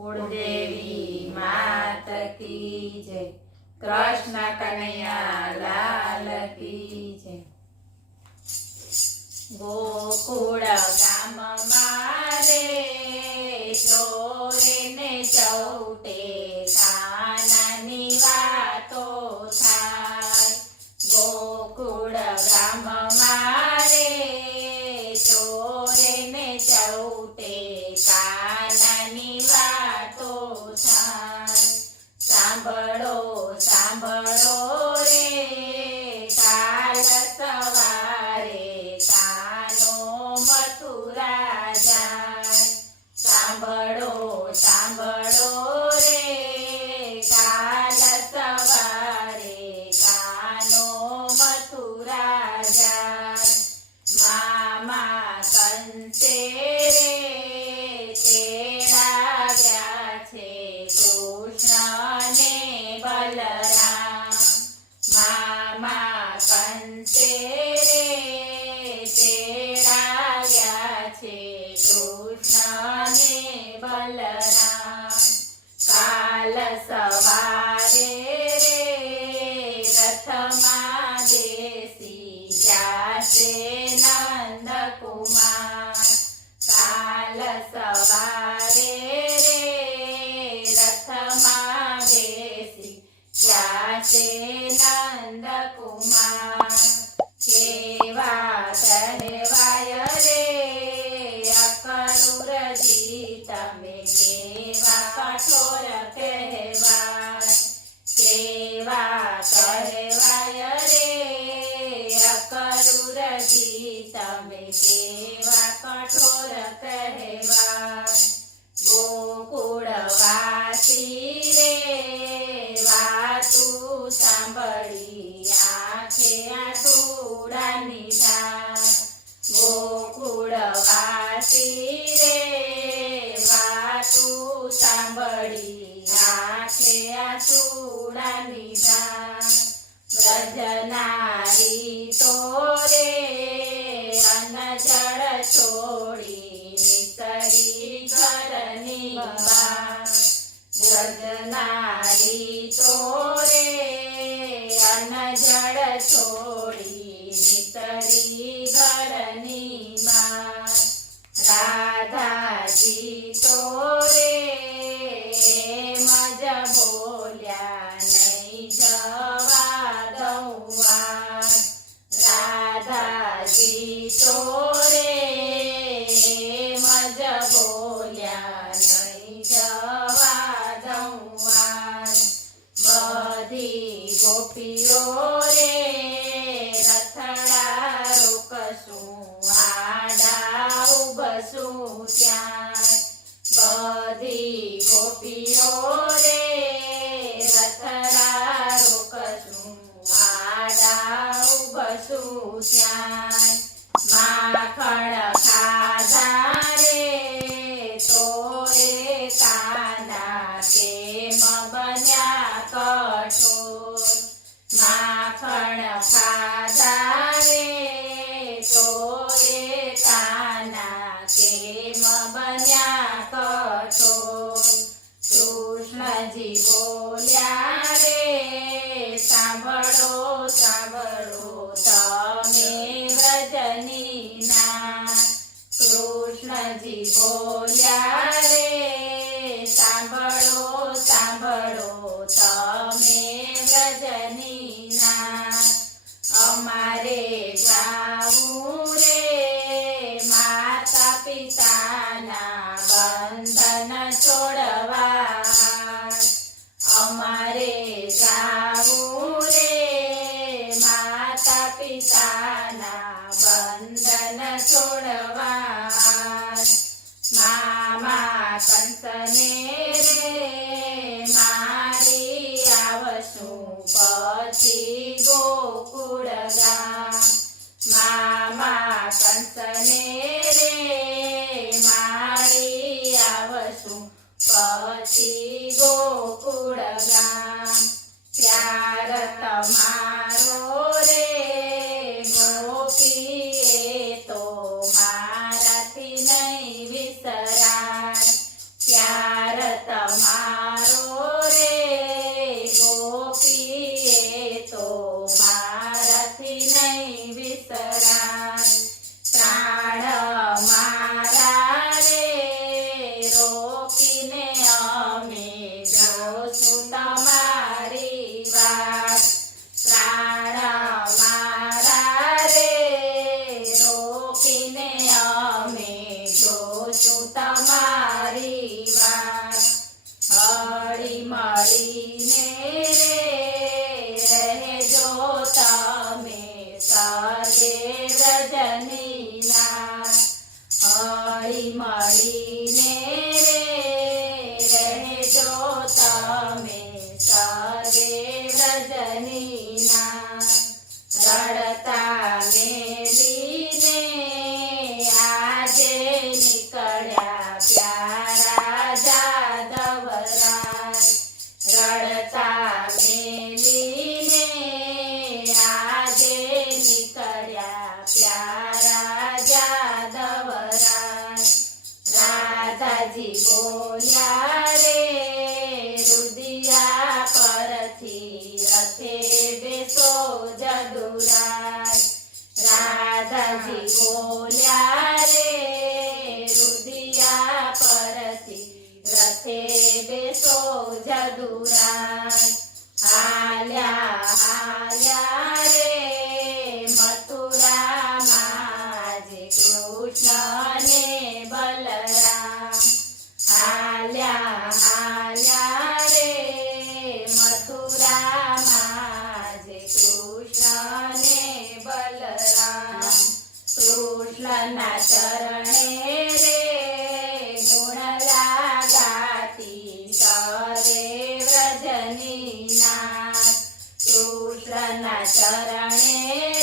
कुलदेवी मात की जय। कृष्ण कन्हैया लाल की जय। गोकुळ गाम मारे ચોરે ને ચૌટે કાનાની વાતો થાય। ગોકુળ ગામ મારે ચોરે ને ચૌટે કાનાની વાતો થાય। સાંભળો સાંભળો રે કાલ સવારે કાનો મથુરા જાય। સાંભળો સાંભળો રે કાલ સવારે કાનો મથુરા જાય। મામા કંસે રે તેડાવ્યા છે કૃષ્ણ ને બલરામ। મામા કંસે રે તેડાવ્યા છે કૃષ્ણ ને બલરામ। કાલ સવારે રે રથમાં બેસી જાશે નંદકુમાર। કાલ સવારે રે રથમાં બેસી જાશે નંદકુમાર। કેવા કહેવાય રે અકરુરજી તમે કેવા કઠોર કહેવાય। કેવા કહેવાય રે અકરુરજી તમે કેવા કઠોર કહેવાય। ગોકુળવાસી રે વાતું સાંભળી આંખે આંસુડાની ધાર। ગોકુળવાસી રે વાતું સાંભળી આંખે આંસુડાની ધાર। વ્રજનારી તો રે અનજળ છોડી નિસરી ઘરની બહાર। વ્રજનારી તો રે અનજળ છોડી નિસરી ઘરની બહાર। રાધાજી તો રે એમ જ બોલ્યા નહીં જવા દઉં વાત। રાધાજી તો રે એમ જ બોલ્યા નહીં જવા દઉં વાત। બધી ગોપીઓ રે રથડા રોકશું આડા ઉભશું ત્યાં। બધી ગોપીઓ રે રથડા રોકશું આડા ઉભશું ત્યાં। માખણ ખાધા રે તોરે કાના કેમ બન્યા કઠોર। માખણ ખાધા રે તોરે કાના કેમ બન્યા કઠોર। કૃષ્ણજી બોલ્યા રે સાંભળો સાંભળો તમે વ્રજની નાથ। કૃષ્ણજી બોલ્યા રે સાંભળો સાંભળો તમે વ્રજની નાથ। અમારે જાવું રે માતા પિતાના બંધન છોડવા। અમારે જાવું રે માતા પિતાના બંધન છોડવા। મામા કંસને રે મારી આવશું પછી ગોકુળ ગામ। મામા કંસને રે મારી આવશું પછી ગોકુળ ગામ। પ્યાર તમારો રે ગોપીએ તો મારાથી નહીં વિસરાય। પ્યાર હળી મળીને રે રહેજો તમે સર્વે વ્રજનીના રડતા મેલીને આજે નીકળ્યા પ્યારા જાદવરાય રડતા મેલીને આજે નીકળ્યા પ્યારા જાદવરાય રાધાજી બોલ્યા રે રુદિયા પરથી રથે બેસો જદુરાય રાધાજી બોલ્યા રે રુદિયા પરથી રથે બેસો જદુરાય હાલ્યા હાલ્યા રે મથુરામાં જે કૃષ્ણ ને બલરામ હાલ્યા હાલ્યા રે મથુરામાં જે કૃષ્ણ ને બલરામ કૃષ્ણના ચરણે રે ગુણ ગાતી સર્વે વ્રજનીના કૃષ્ણના ચરણે